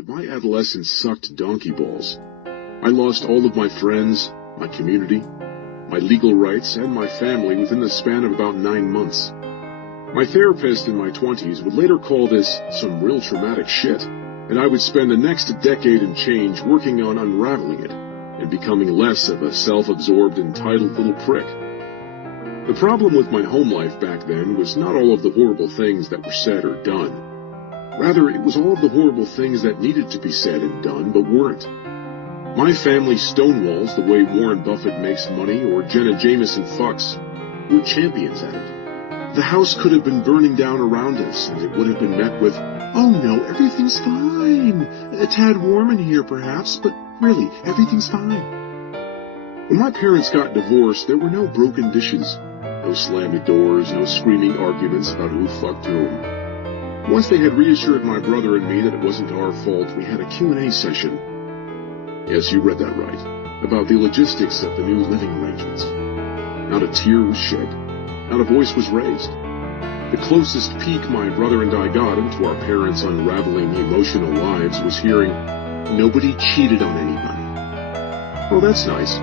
but my adolescence sucked donkey balls. I lost all of my friends, my community, my legal rights, and my family within the span of about 9 months. My therapist in my 20s would later call this some real traumatic shit, and I would spend the next decade and change working on unraveling it and becoming less of a self-absorbed, entitled little prick. The problem with my home life back then was not all of the horrible things that were said or done. Rather, it was all of the horrible things that needed to be said and done but weren't. My family stonewalls the way Warren Buffett makes money or Jenna Jameson fucks. We're champions at it. The house could have been burning down around us, and it would have been met with, "Oh no, everything's fine. A tad warm in here perhaps, but really, everything's fine." When my parents got divorced, there were no broken dishes, no slammed doors, no screaming arguments about who fucked whom. Once they had reassured my brother and me that it wasn't our fault, we had a Q&A session. Yes, you read that right, about the logistics of the new living arrangements. Not a tear was shed. Not a voice was raised. The closest peek my brother and I got into our parents' unraveling emotional lives was hearing, "Nobody cheated on anybody." Well, that's nice.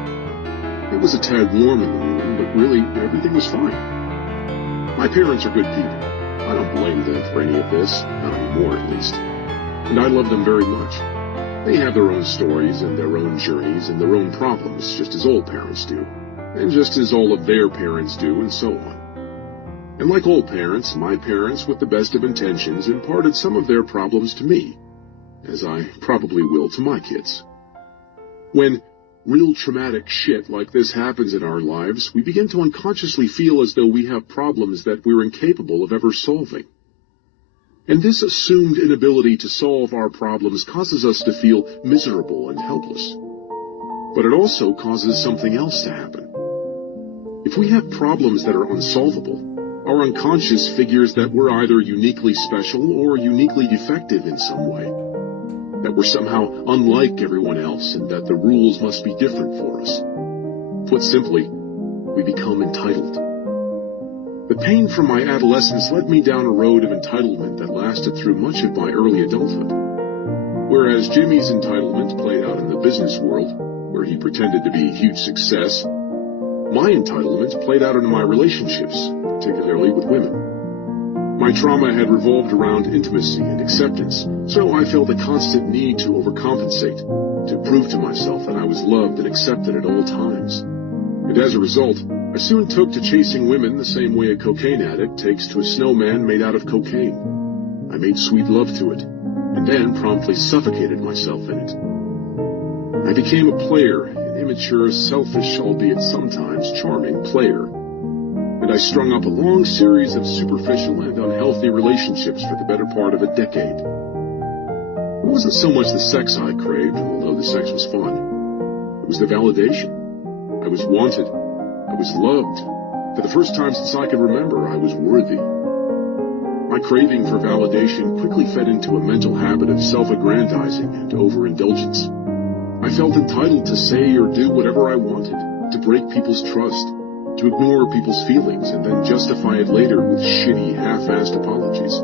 It was a tad warm in the room, but really, everything was fine. My parents are good people. I don't blame them for any of this, not anymore at least. And I love them very much. They have their own stories and their own journeys and their own problems, just as all parents do, and just as all of their parents do, and so on. And like all parents, my parents, with the best of intentions, imparted some of their problems to me, as I probably will to my kids. When real traumatic shit like this happens in our lives, we begin to unconsciously feel as though we have problems that we're incapable of ever solving. And this assumed inability to solve our problems causes us to feel miserable and helpless. But it also causes something else to happen. If we have problems that are unsolvable, our unconscious figures that we're either uniquely special or uniquely defective in some way, that we're somehow unlike everyone else and that the rules must be different for us. Put simply, we become entitled. The pain from my adolescence led me down a road of entitlement that lasted through much of my early adulthood. Whereas Jimmy's entitlement played out in the business world, where he pretended to be a huge success, my entitlement played out in my relationships, particularly with women. My trauma had revolved around intimacy and acceptance, so I felt a constant need to overcompensate, to prove to myself that I was loved and accepted at all times. And as a result, I soon took to chasing women the same way a cocaine addict takes to a snowman made out of cocaine. I made sweet love to it, and then promptly suffocated myself in it. I became a player, an immature, selfish, albeit sometimes charming player. And I strung up a long series of superficial and unhealthy relationships for the better part of a decade. It wasn't so much the sex I craved, although the sex was fun. It was the validation. I was wanted. I was loved. For the first time since I could remember, I was worthy. My craving for validation quickly fed into a mental habit of self-aggrandizing and overindulgence. I felt entitled to say or do whatever I wanted, to break people's trust, to ignore people's feelings, and then justify it later with shitty, half-assed apologies.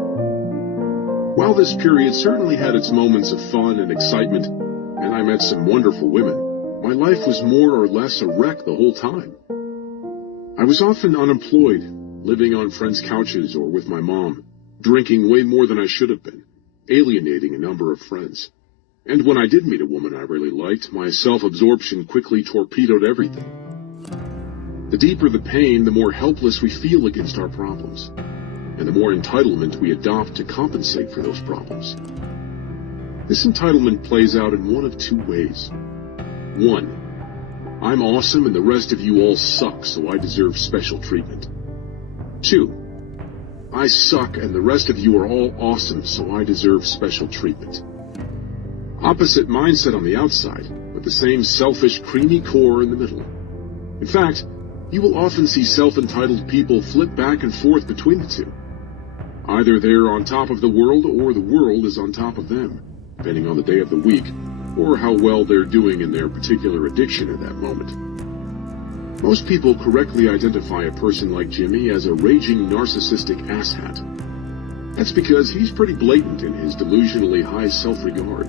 While this period certainly had its moments of fun and excitement, and I met some wonderful women, my life was more or less a wreck the whole time. I was often unemployed, living on friends' couches or with my mom, drinking way more than I should have been, alienating a number of friends. And when I did meet a woman I really liked, my self-absorption quickly torpedoed everything. The deeper the pain, the more helpless we feel against our problems, and the more entitlement we adopt to compensate for those problems. This entitlement plays out in one of two ways. 1. I'm awesome and the rest of you all suck, so I deserve special treatment. 2. I suck and the rest of you are all awesome, so I deserve special treatment. Opposite mindset on the outside, but the same selfish, creamy core in the middle. In fact, you will often see self-entitled people flip back and forth between the two. Either they're on top of the world or the world is on top of them, depending on the day of the week, or how well they're doing in their particular addiction at that moment. Most people correctly identify a person like Jimmy as a raging narcissistic asshat. That's because he's pretty blatant in his delusionally high self-regard.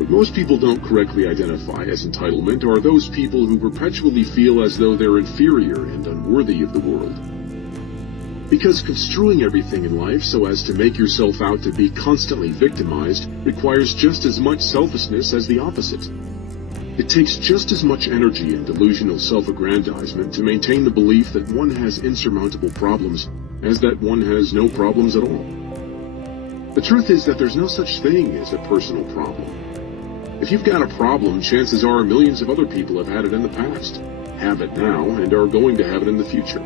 What most people don't correctly identify as entitlement are those people who perpetually feel as though they're inferior and unworthy of the world. Because construing everything in life so as to make yourself out to be constantly victimized requires just as much selfishness as the opposite. It takes just as much energy and delusional self-aggrandizement to maintain the belief that one has insurmountable problems as that one has no problems at all. The truth is that there's no such thing as a personal problem. If you've got a problem, chances are millions of other people have had it in the past, have it now, and are going to have it in the future.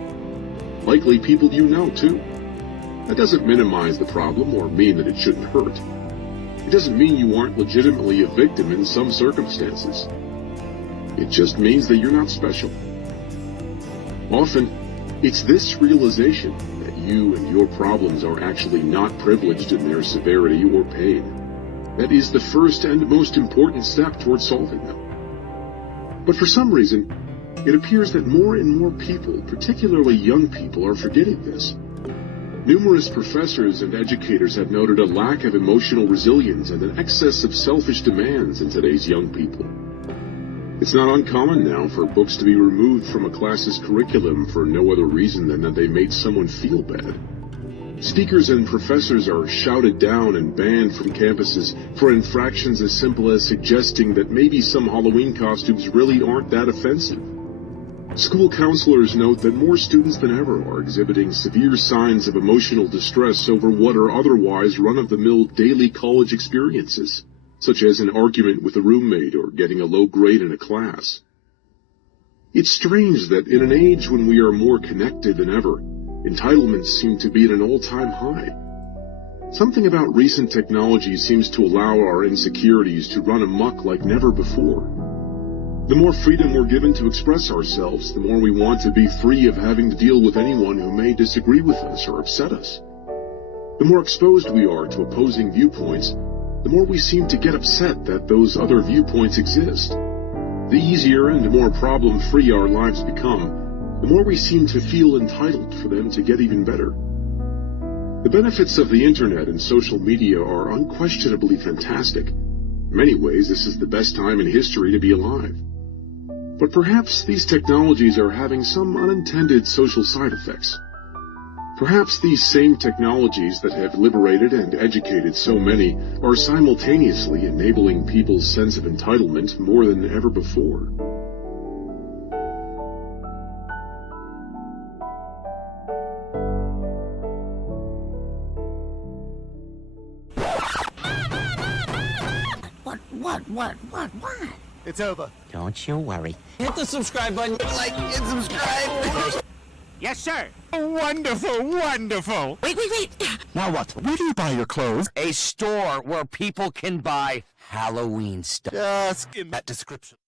Likely people you know, too. That doesn't minimize the problem or mean that it shouldn't hurt. It doesn't mean you aren't legitimately a victim in some circumstances. It just means that you're not special. Often, it's this realization that you and your problems are actually not privileged in their severity or pain that is the first and most important step towards solving them. But for some reason, it appears that more and more people, particularly young people, are forgetting this. Numerous professors and educators have noted a lack of emotional resilience and an excess of selfish demands in today's young people. It's not uncommon now for books to be removed from a class's curriculum for no other reason than that they made someone feel bad. Speakers and professors are shouted down and banned from campuses for infractions as simple as suggesting that maybe some Halloween costumes really aren't that offensive. School counselors note that more students than ever are exhibiting severe signs of emotional distress over what are otherwise run-of-the-mill daily college experiences, such as an argument with a roommate or getting a low grade in a class. It's strange that in an age when we are more connected than ever, entitlements seem to be at an all-time high. Something about recent technology seems to allow our insecurities to run amok like never before. The more freedom we're given to express ourselves, the more we want to be free of having to deal with anyone who may disagree with us or upset us. The more exposed we are to opposing viewpoints, the more we seem to get upset that those other viewpoints exist. The easier and more problem-free our lives become, the more we seem to feel entitled for them to get even better. The benefits of the internet and social media are unquestionably fantastic. In many ways, this is the best time in history to be alive. But perhaps these technologies are having some unintended social side effects. Perhaps these same technologies that have liberated and educated so many are simultaneously enabling people's sense of entitlement more than ever before. What? It's over. Don't you worry. Hit the subscribe button. Like and subscribe. Yes, sir. Wonderful. Wait. Now what? Where do you buy your clothes? A store where people can buy Halloween stuff. Just in that description.